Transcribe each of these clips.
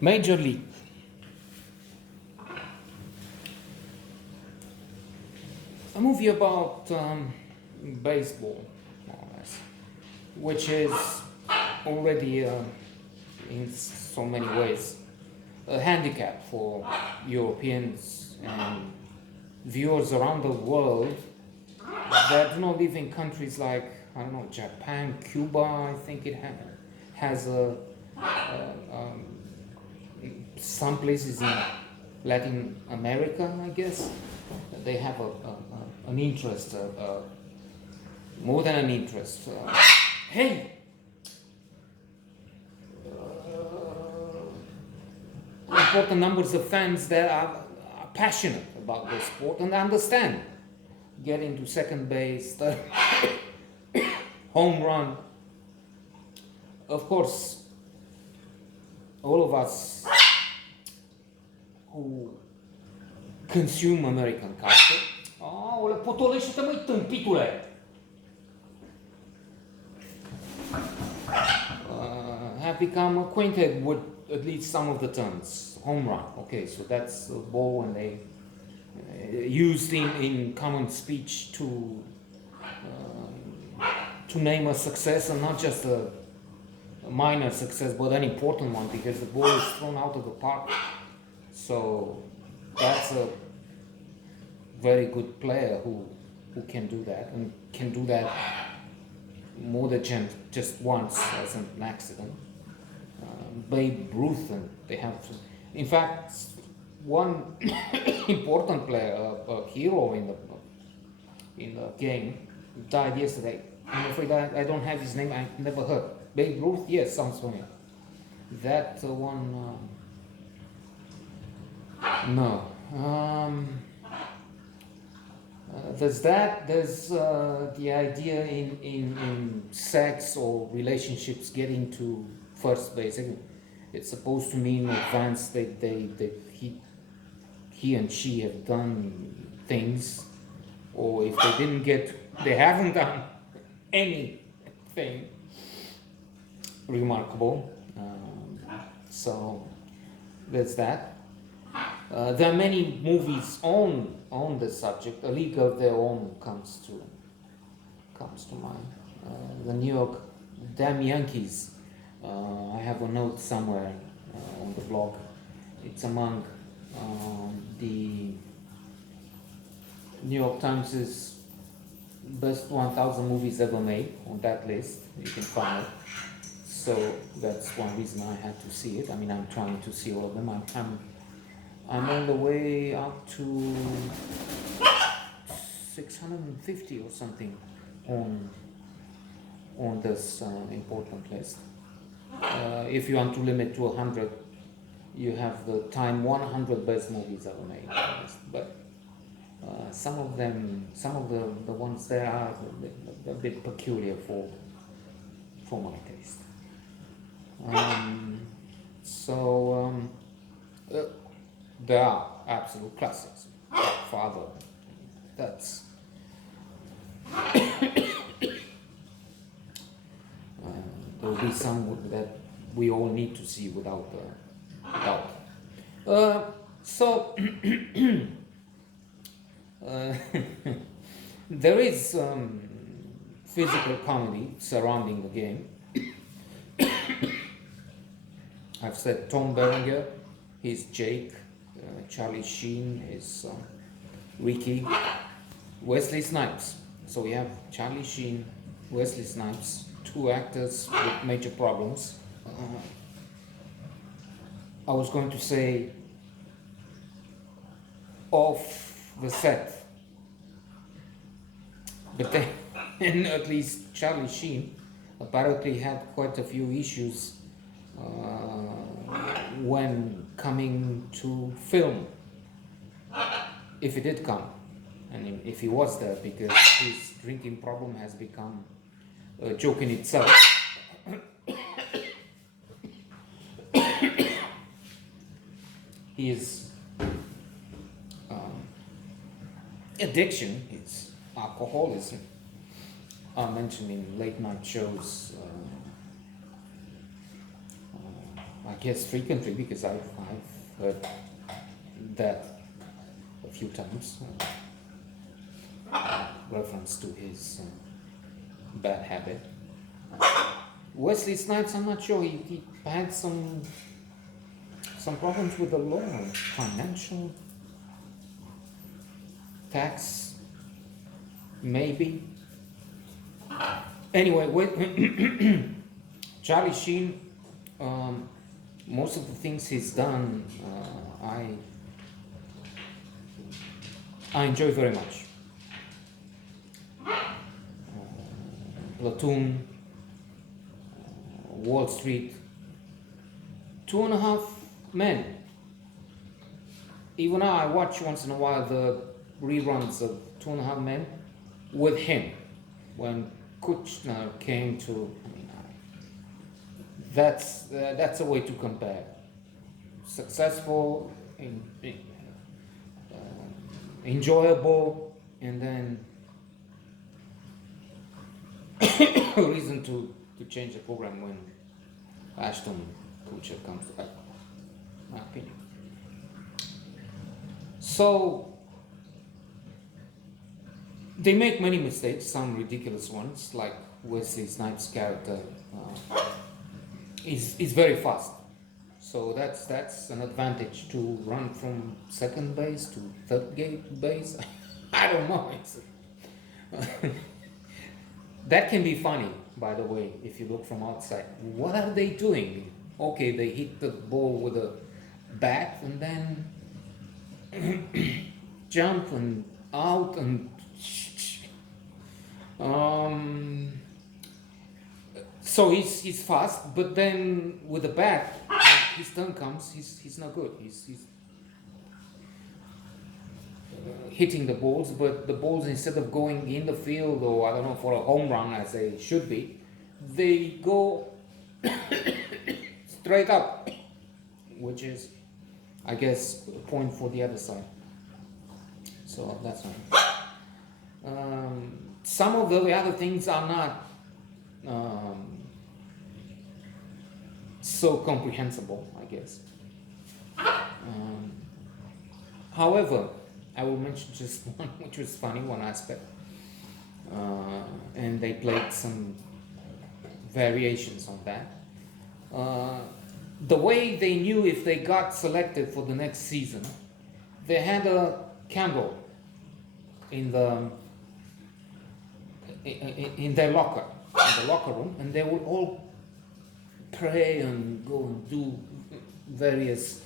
Major League. A movie about baseball, more or less, which is already, in so many ways, a handicap for Europeans and viewers around the world that do not live in countries like, I don't know, Japan, Cuba. I think it has some places in Latin America, I guess. They have an interest, more than an interest. Hey! Important numbers of fans that are passionate about the sport and understand getting to second base, the home run. Of course, all of us who consume American culture. Aole, potolește-te, măi, tâmpitule! Have become acquainted with at least some of the terms. Home run, okay, so that's a ball when they used in common speech to name a success, and not just a minor success, but an important one, because the ball is thrown out of the park. So that's a very good player who can do that, and can do that more than just once as an accident. Babe Ruth, and they have to. In fact, one important player, a hero in the game, died yesterday. I'm afraid I don't have his name. I've never heard. Babe Ruth, yes, sounds familiar. That one, no. There's that. There's the idea in sex or relationships getting to first base. It's supposed to mean advance that he and she have done things, or if they didn't get, they haven't done anything remarkable. So there's that. There are many movies on this subject. A League of Their Own comes to mind. The New York Damn Yankees. I have a note somewhere on the blog. It's among the New York Times' best 1,000 movies ever made. On that list, you can find it. So that's one reason I had to see it. I mean, I'm trying to see all of them. I'm on the way up to 650 or something on this important list. If you want to limit to 100, you have the Time 100 best movies ever made. But some of the ones there are a bit peculiar for my taste. There are absolute classics. Father, that's there will be some that we all need to see without doubt. There is physical comedy surrounding the game. I've said Tom Berenger, he's Jake. Charlie Sheen is Ricky. Wesley Snipes. So we have Charlie Sheen, Wesley Snipes, two actors with major problems. I was going to say off the set, but then at least Charlie Sheen apparently had quite a few issues when coming to film, if he did come, and if he was there, because his drinking problem has become a joke in itself. His addiction, his alcoholism, are mentioned in late night shows. I guess frequently, because I've heard that a few times, reference to his bad habit. Wesley Snipes, I'm not sure, he had some problems with the law, financial, tax, maybe. Anyway, Charlie Sheen, most of the things he's done, I enjoy very much. Platoon, Wall Street, 2.5 Men. Even now, I watch once in a while the reruns of 2.5 Men with him when Kushner came to. That's a way to compare. Successful, enjoyable, and then a reason to change the program when Ashton Kutcher comes back. My opinion. So they make many mistakes, some ridiculous ones, like Wesley Snipes' character is very fast. So that's an advantage to run from second base to third base. I don't know. That can be funny, by the way, if you look from outside. What are they doing? Okay, they hit the ball with a bat and then jump and out and so he's fast, but then with the bat, when his turn comes, he's not good. He's hitting the balls, but the balls, instead of going in the field or I don't know, for a home run as they should be, they go straight up, which is, I guess, a point for the other side. So that's fine. Some of the other things are not so comprehensible, I guess. However, I will mention just one, which was funny, one aspect. And they played some variations on that. The way they knew if they got selected for the next season, they had a candle in their locker, in the locker room, and they would all pray and go and do various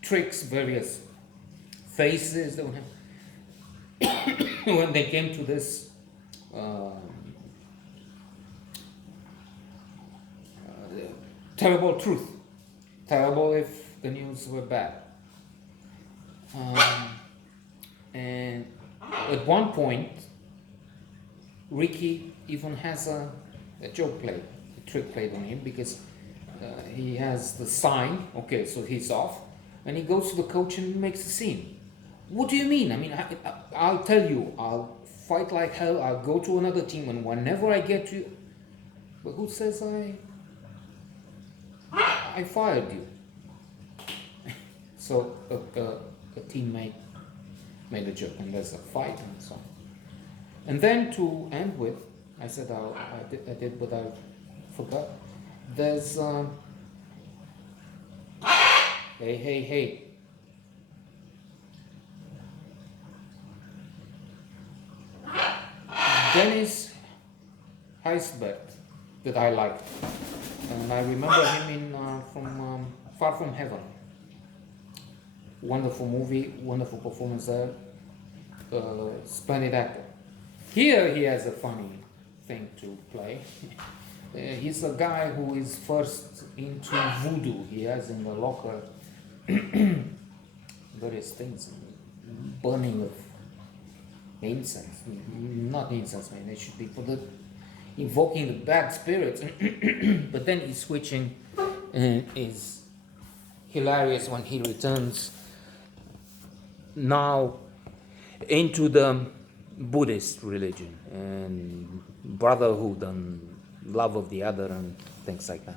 tricks, various faces. They would have when they came to this terrible truth, terrible if the news were bad. And at one point, Ricky even has a joke played, a trick played on him, because he has the sign, okay, so he's off, and he goes to the coach and makes a scene. What do you mean? I mean, I'll tell you, I'll fight like hell, I'll go to another team, and whenever I get you, but who says I fired you? So a teammate made a joke, and there's a fight and so on. And then to end with, I said I did, but I forgot. There's hey. Dennis Haysbert that I liked, and I remember him in from Far From Heaven. Wonderful movie, wonderful performance there. Splendid actor. Here he has a funny thing to play. He's a guy who is first into voodoo. He has in the locker various things, burning of incense, not incense, man. They should be for the invoking the bad spirits. But then he's switching, and is hilarious when he returns now into the Buddhist religion and brotherhood and love of the other and things like that.